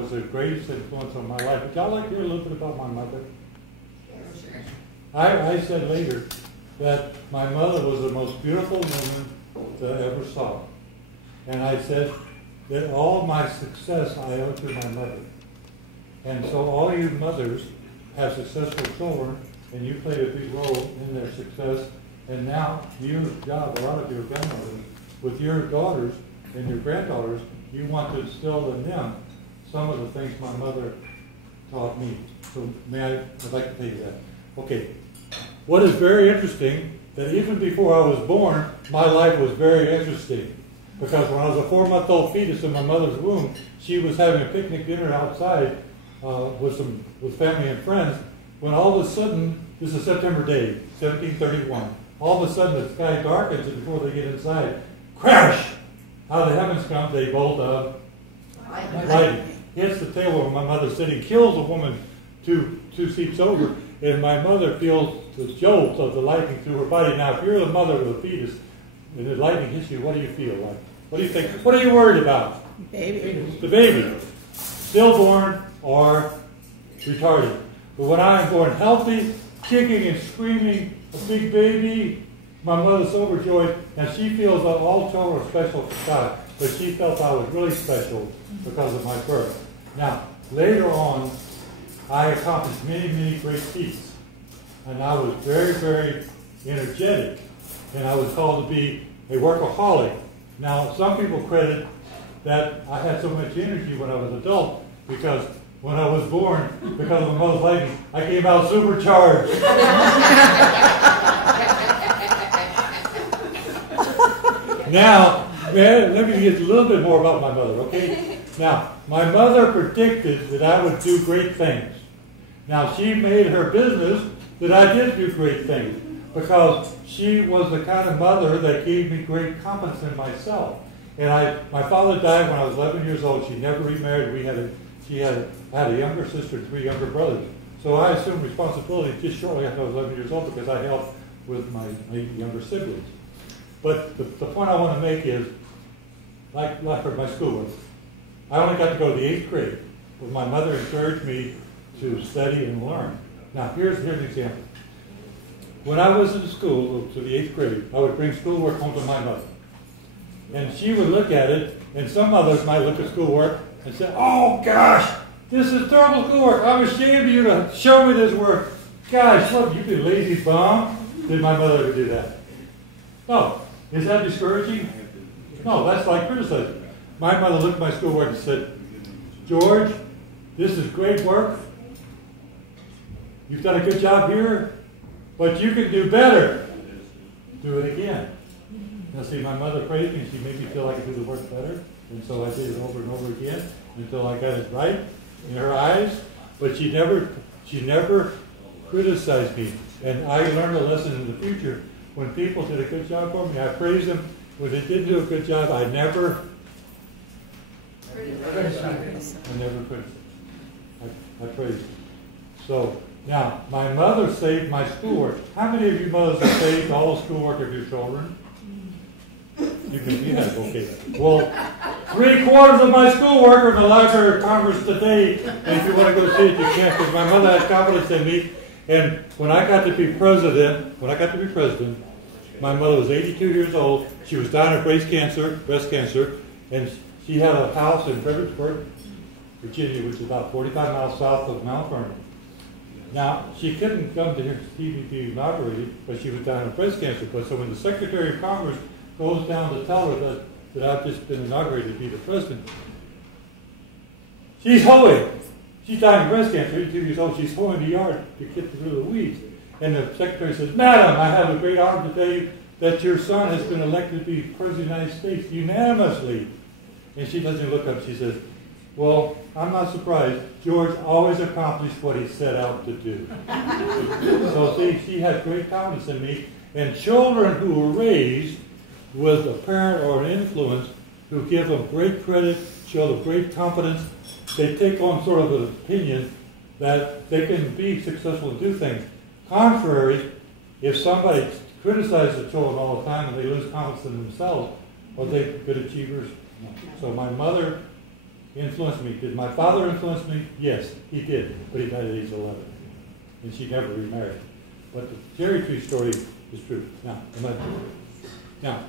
Was the greatest influence on my life. Would y'all like to hear a little bit about my mother? Yes, sure. I said later that my mother was the most beautiful woman that I ever saw. And I said that all my success I owe to my mother. And so all you mothers have successful children, and you played a big role in their success. And now you, a lot of your grandmothers, with your daughters and your granddaughters, you want to instill in them some of the things my mother taught me. So I'd like to tell you that. Okay. What is very interesting, that even before I was born, my life was very interesting. Because when I was a 4-month-old fetus in my mother's womb, she was having a picnic dinner outside with family and friends, when all of a sudden, this is September day, 1731, all of a sudden the sky darkens, and before they get inside, crash! Out of the heavens comes a bolt of lightning. Hits the table where my mother's sitting, kills a woman two seats over, and my mother feels the jolt of the lightning through her body. Now, if you're the mother of a fetus, and the lightning hits you, what do you feel like? What do you think? What are you worried about? Baby. The baby. Stillborn or retarded. But when I am born healthy, kicking and screaming, a big baby, my mother's overjoyed, and she feels that all children are special for God. But she felt I was really special because of my birth. Now, later on, I accomplished many, many great feats. And I was very, very energetic. And I was called to be a workaholic. Now, some people credit that I had so much energy when I was an adult because when I was born, because of my mother's lightning, I came out supercharged. Now, let me get a little bit more about my mother, okay? Now, my mother predicted that I would do great things. Now, she made her business that I did do great things because she was the kind of mother that gave me great confidence in myself. And my father died when I was 11 years old. She never remarried. I had a younger sister and 3 younger brothers. So I assumed responsibility just shortly after I was 11 years old because I helped with my younger siblings. But the point I want to make is, like for my schoolwork, I only got to go to the 8th grade, but my mother encouraged me to study and learn. Now, here's an example. When I was in school, to the 8th grade, I would bring schoolwork home to my mother. And she would look at it, and some others might look at schoolwork and say, "Oh, gosh, this is terrible schoolwork. I'm ashamed of you to show me this work. Gosh, what, you been lazy bum?" Did my mother ever do that? No. Is that discouraging? No, that's like criticizing. My mother looked at my schoolwork and said, "George, this is great work. You've done a good job here, but you can do better. Do it again." Now see, my mother praised me and she made me feel I could do the work better. And so I did it over and over again until I got it right in her eyes. But she never criticized me. And I learned a lesson in the future. When people did a good job for me, I praised them. When they didn't do a good job, I never criticized. I praised them. So now, my mother saved my schoolwork. How many of you mothers have saved all the schoolwork of your children? You have, okay. Well, 3/4 of my schoolwork are in the Library of Congress today. And if you want to go see it, you can, because my mother had confidence in me. And when I got to be president, my mother was 82 years old. She was dying of breast cancer, and she had a house in Fredericksburg, Virginia, which is about 45 miles south of Mount Vernon. Now, she couldn't come to here to see me be inaugurated, but she was dying of breast cancer. But so when the Secretary of Congress goes down to tell her that I've just been inaugurated to be the president, she's hoeing. She's dying of breast cancer, 82 years old. She's hoeing the yard to get rid of the weeds. And the secretary says, "Madam, I have a great honor to tell you that your son has been elected to be President of the United States unanimously." And she doesn't look up. She says, "Well, I'm not surprised. George always accomplished what he set out to do." So see, she had great confidence in me. And children who were raised with a parent or an influence who give them great credit, show them great confidence, they take on sort of an opinion that they can be successful and do things. Contrary, if somebody criticizes the children all the time and they lose confidence in themselves, are they good achievers? No. So my mother influenced me. Did my father influence me? Yes, he did. But he died at age 11. And she never remarried. But the cherry tree story is true. Now,